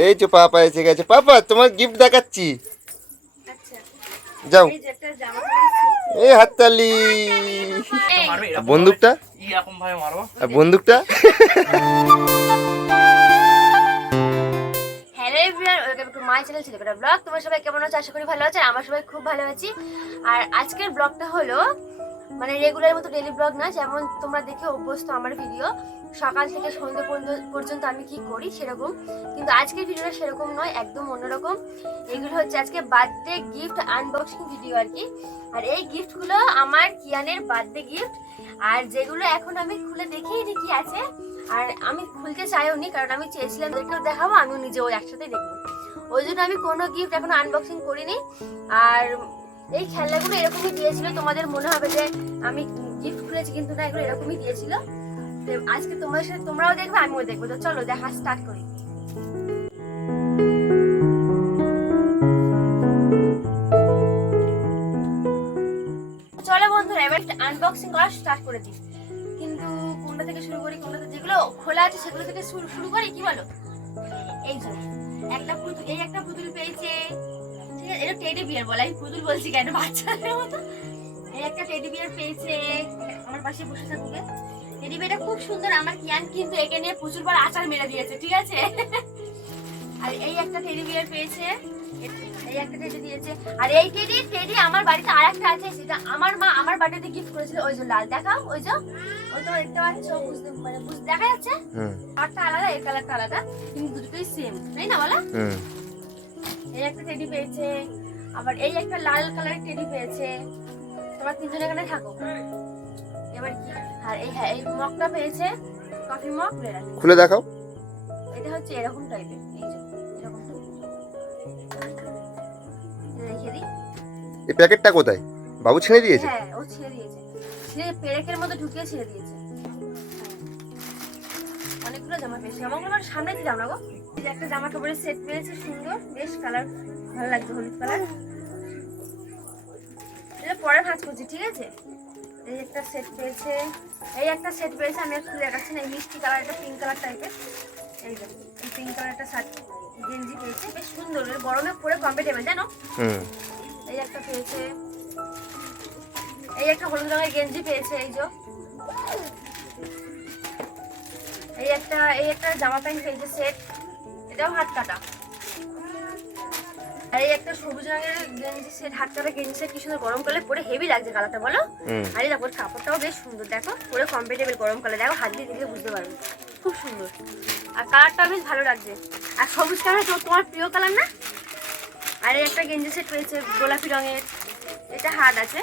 এই তো পাপা এসে গেছে। পাপা তোমার গিফট দেখাচ্ছি। আচ্ছা। যাও। এই হাততালি। বন্দুকটা? এরকম ভাবে মারবো আর বন্দুকটা? Hello everyone welcome my channel ছেলেকটা blog. তোমরা সবাই কেমন আছো? আশা করি ভালো আছো আর আমরা সবাই খুব ভালো আছি। আর আজকের ব্লগটা হলো মানে রেগুলার মতো ডেলি ব্লগ না, যেমন তোমরা দেখে অভ্যস্ত আমার ভিডিও সকাল থেকে সন্ধ্যে পর্যন্ত- আমি কি করি সেরকম। কিন্তু আজকের ভিডিওটা সেরকম নয়, একদম অন্যরকম। এগুলো হচ্ছে আজকে বার্থডে গিফট আনবক্সিং ভিডিও আর কি। আর এই গিফটগুলো আমার কিয়ানের বার্থডে গিফট আর যেগুলো এখন আমি খুলে দেখিয়ে কি আছে। আর আমি খুলতে চাইও নি কারণ আমি চেয়েছিলাম ওদেরকেও দেখাবো, আমিও নিজেও একসাথে দেখব। ওই জন্য আমি কোনো গিফট এখনও আনবক্সিং করিনি। আর এই খেলনাগুলো এরকমই দিয়েছিল, তোমাদের মনে হবে যে আমি গিফট খুলেছি কিন্তু না, এগুলো এরকমই দিয়েছিল। আজকে তোমাদের সাথে তোমরাও দেখবে, আমিও দেখব। তো চলো, দেখা স্টার্ট করি। বন্ধুরা, এবার আনবক্সিং করা স্টার্ট করে দিই। কিন্তু কোনটা থেকে শুরু করি, কোনটা যেগুলো খোলা আছে, সেগুলো থেকে শুরু শুরু করি, কি বলো? এই যে, একটা পুতুল, এই একটা পুতুল পেয়েছে। এটা টেডি বিয়ার বলে আমি পুতুল বলছি কেন বাচ্চাদের মতো? এই একটা টেডি বিয়ার পেয়েছে আমার পাশে বসে থাকুকে টেডি বিয়ারটা খুব সুন্দর আমার কিয়ান কিন্তু একে নিয়ে প্রচুর বার আচার মেরে দিয়েছে ঠিক আছে? আর এই একটা টেডি বিয়ার পেয়েছে এই একটা টেডি দিয়েছে। আর এই টেডি টেডি আমার বাড়িতে আর একটা আছে সেটা আমার মা আমার বার্থডেতে গিফট করেছিল ওই যে লাল দেখাও ওই যে ওই তো দেখতে পাচ্ছ বুঝতে মানে বুঝতে দেখা যাচ্ছে? হুম কালারটা আলাদা এই কালারটা আলাদা কিন্তু দুটোই সেম তাই না বলা? হুম এই একটা টেডি পেয়েছে আবার এই একটা লাল কালারের টেডি পেয়েছে। তোমরা তিনজন এখানে থাকো। এবার কি? আর এই হ্যাঁ এই মগটা পেয়েছে। কফি মগ খুলে দেখাও। এটা হচ্ছে এরকম টাইপের এই যে এরকম। দেখিয়ে দিই। এই প্যাকেটটা কোথায়? বাবু ছেড়ে দিয়েছে? হ্যাঁ ও ছিঁড়ে দিয়েছে। ছিঁড়ে পেরেকের মধ্যে ঢুকিয়ে ছেড়ে দিয়েছে। অনেকগুলো জামা পেয়েছি। আমার সামনে দিলাম না গো। যে একটা জামা কাপড়ের সেট পেয়েছে সুন্দর বেশ কালার ভালো লাগছে হলুদ কালার এটা পরে ভাঁজ করছি ঠিক আছে? এই একটা সেট পেয়েছে এই একটা সেট পেয়েছে আমি একটু দেখাচ্ছি না এই মিষ্টি কালার একটা পিঙ্ক কালার টাইপের এই এই পিঙ্ক কালার একটা শার্ট গেঞ্জি পেয়েছে বেশ সুন্দর গরমে পরে কমফর্টেবল জানো? এই একটা পেয়েছে এই একটা হলুদ রঙের গেঞ্জি পেয়েছে এই যে। এই একটা এই একটা জামা প্যান্ট পেয়েছে সেট এটাও হাত কাটা। আর এই একটা সবুজ রঙের গেঞ্জি সেট হাত কাটা গেঞ্জি সেট কি সুন্দর গরমকালে পরে হেভি লাগছে কালারটা বলো? আর দেখো কাপড়টাও বেশ সুন্দর দেখো পরে কমফর্টেবল গরমকালে দেখো হাত দিয়ে দেখলে বুঝতে পারবে। খুব সুন্দর। আর কালারটাও বেশ ভালো লাগছে। আর সবুজ কালার তো তোমার প্রিয় কালার না? আর এই একটা গেঞ্জি সেট পেয়েছে গোলাপি রঙের। এটা হাত আছে।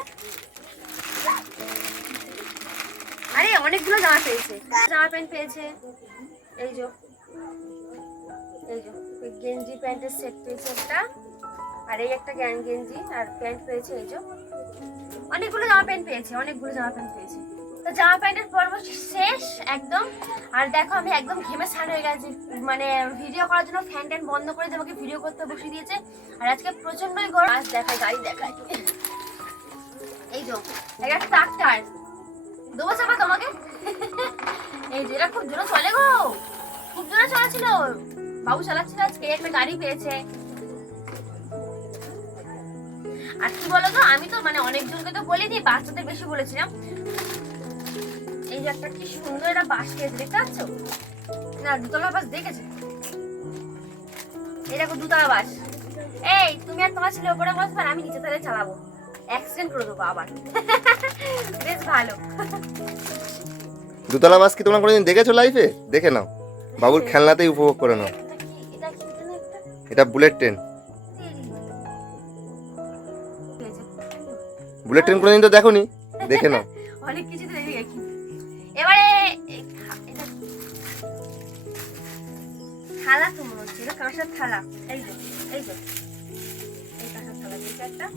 আরে অনেকগুলো জামা পেয়েছে। জামা প্যান্ট পেয়েছে। এই যে। গেঞ্জি প্যান্টের সেট পেয়েছে একটা। আর এই একটা গ্যান- গেঞ্জি, আর প্যান্ট পেয়েছে এই যে, অনেকগুলো জামা প্যান্ট পেয়েছে, অনেকগুলো জামা প্যান্ট পেয়েছে। তো জামা প্যান্টের পর্ব শেষ একদম। আর দেখো, আমি একদম ঘেমে ছাড় হয়ে গেছি। মানে ভিডিও করার জন্য ফ্যান ট্যান বন্ধ করে দিয়ে আমাকে ভিডিও করতে বসিয়ে দিয়েছে। আর আজকে প্রচন্ডই গরম। আজ দেখায় গাড়ি দেখায় এই যে একটা ট্রাক্টর দেবো চাপা তোমাকে? এই যে খুব জোরে চলে গো। খুব জোরে চলেছিল। বাবু চালাচ্ছিল আজকে একটা গাড়ি পেয়েছে। আর কি বলো তো আমি তো মানে অনেকজনকে তো বলিনি বাচ্চাদের বেশি বলেছিলাম। এই যে একটা কি সুন্দর একটা বাস পেয়েছে দেখতে পাচ্ছ? না দুতলা বাস দেখেছ? এই দেখো দুতলা বাস এই তুমি আর তোমার ছেলে উপরে বসবে আমি নিচে তাহলে চালাবো। অ্যাক্সিডেন্ট করে দেবো আবার। বেশ ভালো। দুতলা বাস কি তোমরা কোনোদিন দেখেছ লাইফে দেখে নাও। বাবুর খেলনাতেই উপভোগ করে নাও। এটা বুলেট ট্রেন বুলেট ট্রেন কোনোদিন তো দেখো নি দেখে নাও। অনেক কিছু তো দেখে গেছি। এবারে? থালা তো মনে হচ্ছে থালা। এই যে এই যে। এই থালা একটা।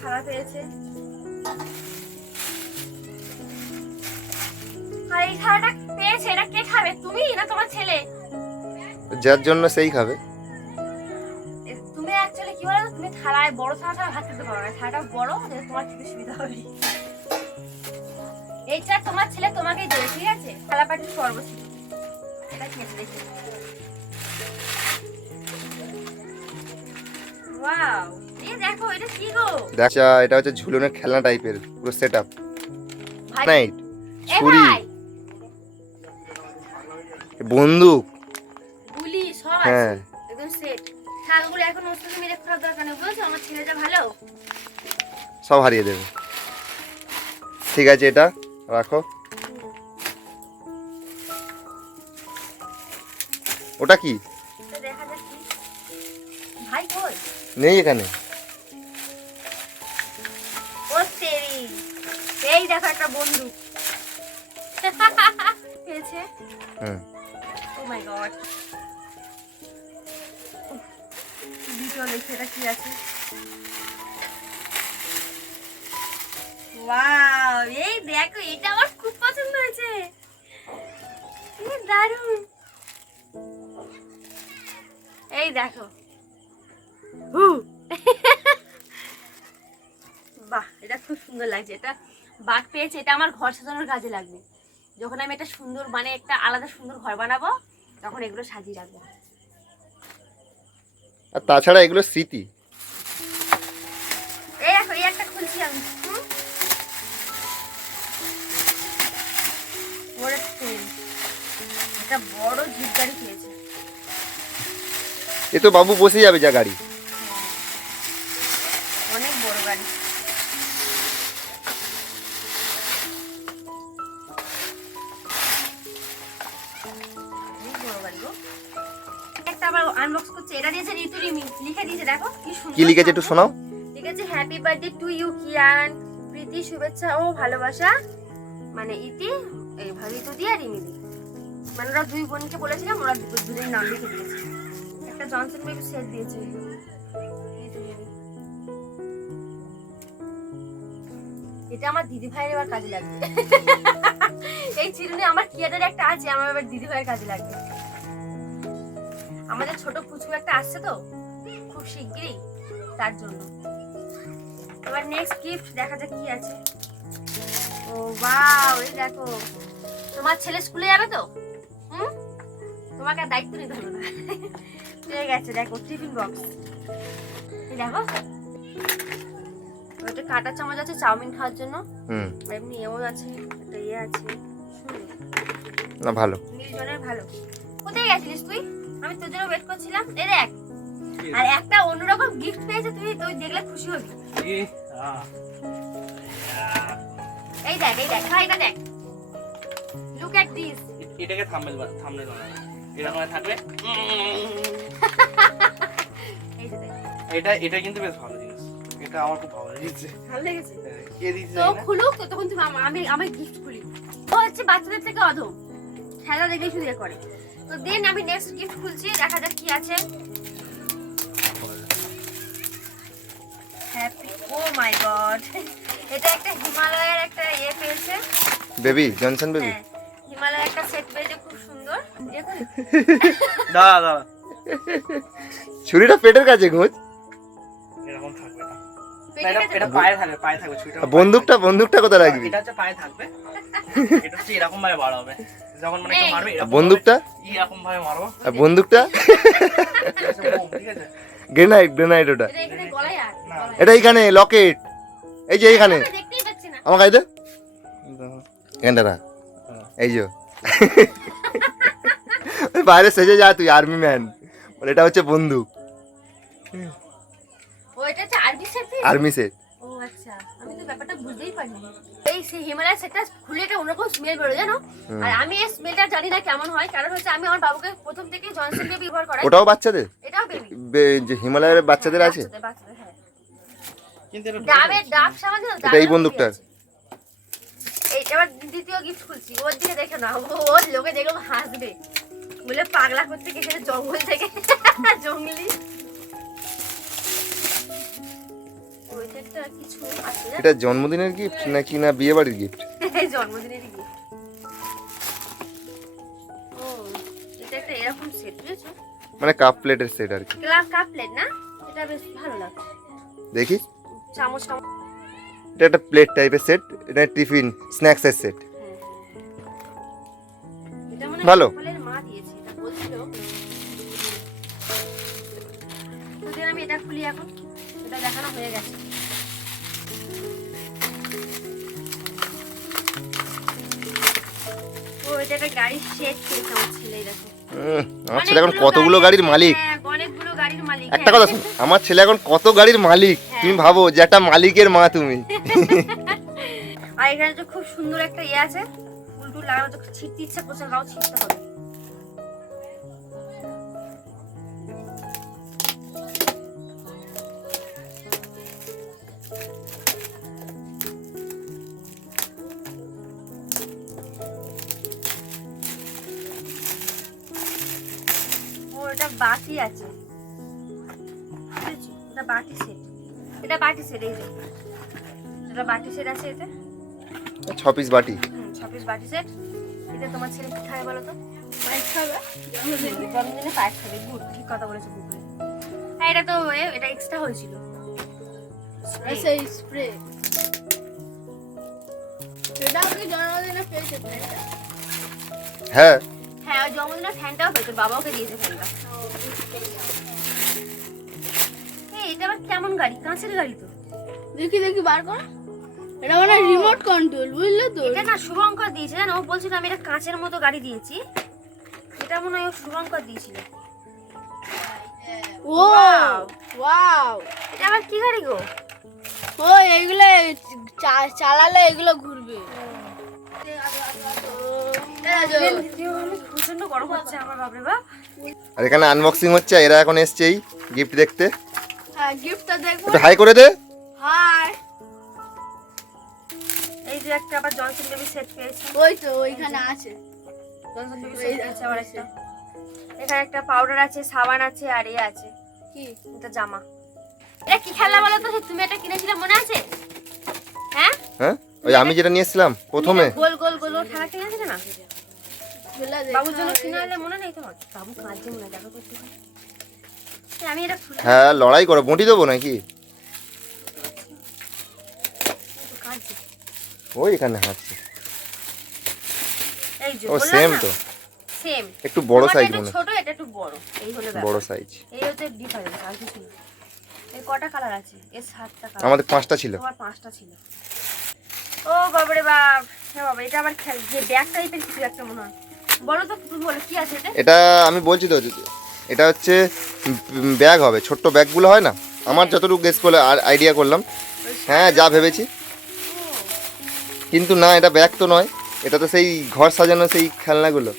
থালা পেয়েছে। আর এই পেয়েছে, এটা কে খাবে? তুমি না তোমার ছেলে? যার জন্য সেই খাবে। এ, তুমি অ্যাকচুয়ালি কি বলো তুমি থালায় বড় থালা ছাড়া ভাত খেতে পারো না। থালাটা বড় যাতে তোমার খেতে সুবিধা হবে। এইটা তোমার ছেলে তোমাকেই দেবে ঠিক আছে? থালা পাটির পর্ব এটা এটা দেখি ওয়াও এই দেখো এটা কি গো? দেখা এটা হচ্ছে ঝুলনের খেলনা টাইপের পুরো সেট আপ নাইট ছুরি। বন্দুক। আছে হ্যাঁ। একদম সেট শালগুলো এখন ওর সাথে মেরে খারাপ দরকার নেই বুঝছ? আমার ছেলেটা ভালো। সব হারিয়ে দেবে। ঠিক আছে এটা রাখো। ওটা কি? নেই এখানে। এই দেখো একটা বন্ধু পেয়েছে? হুম ও মাই গড ভিডিও দেখি এটা আছে? ওয়াও এই দেখো, এটা আমার খুব পছন্দ হয়েছে। কি দারুণ। এই দেখো। হু। বাহ, এটা খুব সুন্দর লাগছে। এটা বাঘ পেয়েছে, এটা আমার ঘর সাজানোর কাজে লাগবে। যখন আমি একটা সুন্দর মানে একটা আলাদা সুন্দর ঘর বানাবো, তখন এগুলো সাজিয়ে রাখব। আর তাছাড়া এগুলো স্মৃতি। এ তো বাবু বসে যাবে যা গাড়ি। একটা আবার আনবক্স করছে। এটা দিয়েছে ঋতু লিখে দিয়েছে দেখো কি সুন্দর কি লিখেছে একটু শোনাও। ঠিক আছে happy birthday to you Kian Preeti শুভেচ্ছা ও ভালোবাসা। মানে ইতি এই ঋতু দিয়ে আর রিমি দি মানে ওরা দুই বোনকে বলেছিলাম ওরা দুজনের নাম লিখে দিয়েছে। একটা জনসন বেবি সেট দিয়েছে। এটা আমার দিদি ভাইয়ের এবার কাজে লাগবে। এই চিরুনি আমার কিয়াদের একটা আছে আমার এবার দিদি ভাইয়ের কাজে লাগবে। আমাদের ছোট পুচু একটা আসছে তো খুব শিগগিরই তার জন্য। এবার নেক্সট গিফট দেখা যাক কি আছে। ও ওয়াও এই দেখো। তোমার ছেলে স্কুলে যাবে তো? হুম? তোমাকে আর দায়িত্ব নিতে হবে না। ঠিক আছে দেখো টিফিন বক্স এই দেখো। ওইটা কাটা চামচ আছে চাউমিন খাওয়ার জন্য। হুম। এমনি এমন আছে একটা ইয়ে আছে। না ভালো। নির্জনের ভালো। কোথায় গেছিলিস তুই? আমি তোর জন্য ওয়েট করছিলাম। এই দেখ আর একটা অন্যরকম গিফট পেয়েছে তুই তুই দেখলে খুশি হবি। এই দেখ এই দেখ ভাই এটা দেখ। লুক এট দিস এটাকে থাম্বনেল থাম্বনেল বানাবে। এরকম থাকবে এটা এটা কিন্তু বেশ ভালো জিনিস। এটা আমার খুব ভালো লেগেছে। ভালো লেগেছে? কে দিয়েছে তো খুলুক তো তখন তুমি আমি আমি গিফট খুলি। ও হচ্ছে বাচ্চাদের থেকে অধম। খেলা দেখে শুধু ইয়ে করে। তো দেন আমি নেক্সট গিফট খুলছি দেখা যাক কি আছে। হ্যাপি ও মাই গড এটা একটা হিমালয়ের একটা ইয়ে পেয়েছে। বেবি জনসন বেবি হিমালয়ের একটা সেট পেয়েছে খুব সুন্দর। দেখুন। দাঁড়া দাঁড়া। ছুরিটা পেটের কাছে ঘুষ। এটা গেছে এটা তো? পায়ে থাকবে পায়ে থাকবে ছুরিটা বন্দুকটা বন্দুকটা কোথায় রাখবি? এটা হচ্ছে পায়ে থাকবে। এটা হচ্ছে এরকম ভাবে বার হবে যখন মানে মারবে এরকম বন্দুকটা? এরকম ভাবে মারবো আর বন্দুকটা? ঠিক আছে গ্রেনাইট গ্রেনাইট ওটা। এটা এইখানে লকেট। এই যে এইখানে। আমরা কাছে এখানটা রাখ। এই যে। বাইরে সেজে যা তুই আর্মি ম্যান এটা হচ্ছে বন্দুক। ও এটা হচ্ছে আরবি সেট আর্মি সেট ও আচ্ছা আমি তো ব্যাপারটা বুঝতেই পারিনি। এই সেই হিমালয় সেটটা খুলে একটা অন্যরকম স্মেল বেরো জানো? আর আমি এই স্মেলটা জানি না কেমন হয় কারণ হচ্ছে আমি আমার বাবুকে প্রথম থেকে জনসন বেবি ব্যবহার করাই। ওটাও বাচ্চাদের? এটাও বেবি যে হিমালয়ের বাচ্চাদের আছে? হ্যাঁ। কিন্তু এটা ডাবের ডাব সামান এটা এই বন্দুকটার? এবার দ্বিতীয় গিফট খুলছি ওর দিকে দেখে না ও ওর লোকে দেখো হাসবে। বলে পাগলা করতে গেছে জঙ্গল থেকে জঙ্গলি। এটা জন্মদিনের গিফট নাকি না বিয়ে বাড়ির গিফট জন্মদিনের মানে কাপ প্লেটের সেট আর কি। কাপ প্লেট না? এটা বেশ ভালো দেখি। চামচ এটা একটা প্লেট টাইপের সেট এটা টিফিন স্ন্যাক্স এর সেট ভালো। আমি এটা খুলি এখন। দেখানো হয়ে গেছে। ও আমার ছেলে দেখো। আমার ছেলে এখন কতগুলো গাড়ির মালিক? হ্যাঁ, অনেকগুলো গাড়ির মালিক একটা হ্যাঁ। কথা শোনো আমার ছেলে এখন কত গাড়ির মালিক? তুমি ভাবো যে একটা মালিকের মা তুমি। আর এখানে তো খুব সুন্দর একটা ইয়ে আছে। ফুল লাগানো তো ছিটতে ইচ্ছা করছে তাও ছিটতে হবে। বাটি আছে। এটা বাটি সেট। এটা বাটি সেট এই যে। এটা বাটি সেট আছে এতে? ছ পিস বাটি। হুম, ছ পিস বাটি সেট। এটা তোমার ছেলে কি খাবে বলো তো? পায়েস খাবে? জন্মদিনে পায়েস খাবে গুড। ঠিক কথা বলেছ বুকলে হ্যাঁ এটা তো এটা এক্সট্রা হয়েছিল। সেই স্প্রে সেটাও কি জন্মদিনে পেয়েছে ফ্রেন্ডটা হ্যাঁ। হ্যাঁ ওই জন্মদিনে ফ্যানটাও পেয়েছে বাবা ওকে দিয়েছে ফ্যানটা। এই এটা আবার কেমন গাড়ি? কাঁচের গাড়ি তো। দেখি দেখি বার কর। এটা মানে রিমোট কন্ট্রোল বুঝলে তো? এটা না শুভঙ্কর দিয়েছে জানো? ও বলছিল আমি এটা কাঁচের মতো গাড়ি দিয়েছি। এটা মনে হয় শুভঙ্কর দিয়েছিল। ও ওয়াও। এটা আবার কি গাড়ি গো? ও এইগুলো চা- চালালে এগুলো ঘুরবে। আর এখানে আনবক্সিং হচ্ছে এরা এখন এসছে এই গিফট দেখতে। হ্যাঁ গিফটটা দেখব। একটু হাই করে দে। হাই এই যে একটা আবার জনসন বেবি সেট পেয়েছি। ওই তো ওইখানে আছে। জনসন বেবি সেট পেয়েছি আবার একটা। এখানে একটা পাউডার আছে সাবান আছে আর এ আছে। কি? এটা জামা। এটা কি খেলনা বলো তো? সে তুমি এটা কিনেছিলে মনে আছে? হ্যাঁ? হ্যাঁ? ওই আমি যেটা নিয়েছিলাম প্রথমে। গোল গোল গোল গোল খেলা কিনেছিলে না বাবুর জন্য কিনে আনলে মনে নেই তোমার? বাবু কাঁদছে মনে দেখো তো একটু। এই আমি এটা হ্যাঁ লড়াই করো বঁটি দেবো নাকি? ওই এখানে হাঁটছে। ও সেম তো। সেম একটু বড় সাইজ মনে। ছোট এটা একটু বড়। এই হলো বড় সাইজ এই হচ্ছে ডিফারেন্স আর কিছু না। এর কটা কালার আছে? এর সাতটা কালার আমাদের পাঁচটা ছিল। পাঁচটা ছিল। ও বাবারে বাপ। হ্যাঁ বাবা এটা আবার খেল যে ব্যাগ টাইপের কিছু একটা মনে হয়। বলো তো তুমি বলো কি আছে এটা এটা আমি বলছি তো এটা হচ্ছে ব্যাগ হবে ছোট্ট ব্যাগগুলো হয় না? আমার যতটুকু গেস করলে আর আইডিয়া করলাম। হ্যাঁ যা ভেবেছি। কিন্তু না এটা ব্যাগ তো নয় এটা তো সেই ঘর সাজানো সেই খেলনাগুলো।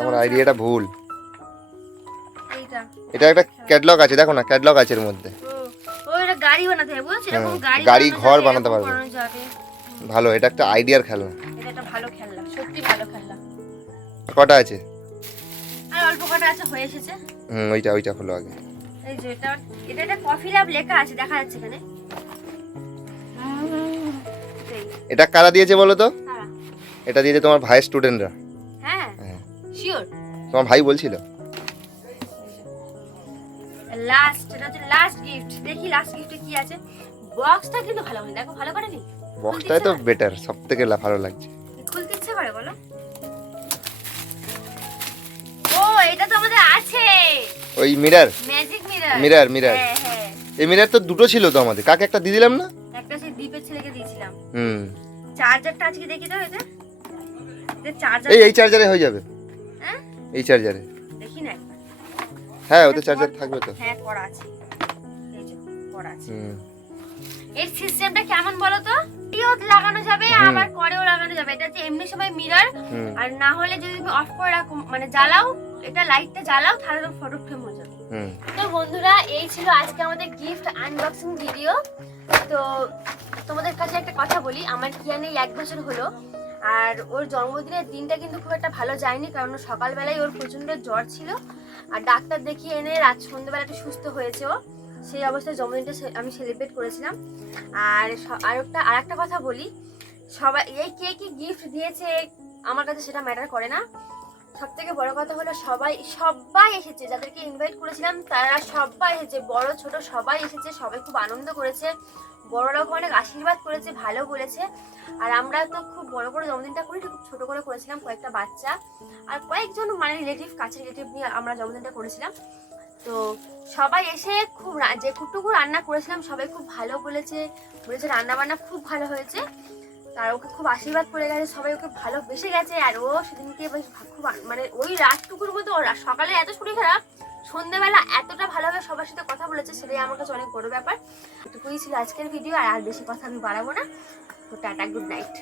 আমার আইডিয়াটা ভুল। এটা একটা ক্যাটলগ আছে দেখো না ক্যাটলগ আছে এর মধ্যে। গাড়ি বানাতে হবে বুঝছ? এরকম হ্যাঁ, গাড়ি গাড়ি ঘর বানাতে পারবে। ভালো এটা একটা আইডিয়ার খেলনা। এটা একটা ভালো খেলনা সত্যি ভালো খেলনা। কটা আছে? আর অল্প কটা আছে হয়ে এসেছে। হুম ওইটা ওইটা হলো আগে। এই যে এটা এটা একটা কফি লেখা আছে দেখা যাচ্ছে এখানে। এটা কারা দিয়েছে বলো তো? এটা দিয়েছে তোমার ভাইয়ের স্টুডেন্টরা হ্যাঁ হ্যাঁ। শিওর তোমার ভাই বলছিল? লাস্ট এটা হচ্ছে লাস্ট গিফট দেখি লাস্ট গিফটে কি আছে? বক্সটা কিন্তু ভালো হয়নি দেখো ভালো করেনি? বক্সটাই তো বেটার সব থেকে ভালো লাগছে। খুলতে ইচ্ছে করে বলো। ও এটা তো আমাদের আছে। ওই mirror magic mirror mirror mirror হ্যাঁ হ্যাঁ। এই মিরার তো দুটো ছিল তো আমাদের। কাকে একটা দিয়ে দিলাম না? একটা সেই ছেলেকে দিয়েছিলাম। হুম। চার্জারটা আজকে দেখি দাও এটা এই এই চার্জারে হয়ে যাবে। হ্যাঁ? এই চার্জারে। হ্যাঁ ওতে চার্জার থাকবে তো। হ্যাঁ করা আছে। এই যে করা আছে। এর সিস্টেমটা কেমন বলো তো? ইও লাগানো যাবে আবার করেও লাগানো যাবে। এটা এমনি সময় মিরর আর না হলে যদি তুমি অফ করে রাখো মানে জ্বালাও এটা লাইটটা জ্বালাও তাহলে তো ফটো ফ্রেম হয়ে যাবে। তো বন্ধুরা এই ছিল আজকে আমাদের গিফট আনবক্সিং ভিডিও তো তোমাদের কাছে একটা কথা বলি আমার কিয়ানে এক বছর হলো। আর ওর জন্মদিনের দিনটা কিন্তু খুব একটা ভালো যায়নি কারণ সকালবেলায় ওর প্রচণ্ড জ্বর ছিল। আর ডাক্তার দেখিয়ে এনে রাত সন্ধ্যেবেলা একটু সুস্থ হয়েছে ও। সেই অবস্থায় জন্মদিনটা আমি সেলিব্রেট করেছিলাম। আর আর একটা আর একটা কথা বলি। সবাই এই কে কি গিফট দিয়েছে? আমার কাছে সেটা ম্যাটার করে না। সব থেকে বড় কথা হলো সবাই সবাই এসেছে। যাদেরকে ইনভাইট করেছিলাম, তারা সবাই এসেছে। বড়, ছোট সবাই এসেছে, সবাই খুব আনন্দ করেছে। বড়রাও অনেক আশীর্বাদ করেছে, ভালো বলেছে। আর আমরা তো খুব বড় করে জন্মদিনটা করি খুব ছোট করে করেছিলাম কয়েকটা বাচ্চা। আর কয়েকজন মানে রিলেটিভ কাছে রিলেটিভ নিয়ে আমরা জন্মদিনটা করেছিলাম। তো সবাই এসে খুব যে কুটুকু রান্না করেছিলাম, সবাই খুব ভালো বলেছে। বলেছে রান্না বান্না খুব ভালো হয়েছে। তার ওকে খুব আশীর্বাদ করে গেছে, সবাই ওকে ভালোবেসে গেছে, আর ও সেদিনকে বেশ খুব মানে ওই রাতটুকুর মতো ওর সকালে এত শরীর খারাপ, সন্ধ্যেবেলা এতটা ভালোভাবে সবার সাথে কথা বলেছে, সেটাই আমার কাছে অনেক বড় ব্যাপার। এটুকুই ছিল আজকের ভিডিও আর আর বেশি কথা আমি বাড়াবো না। তো টাটা গুড নাইট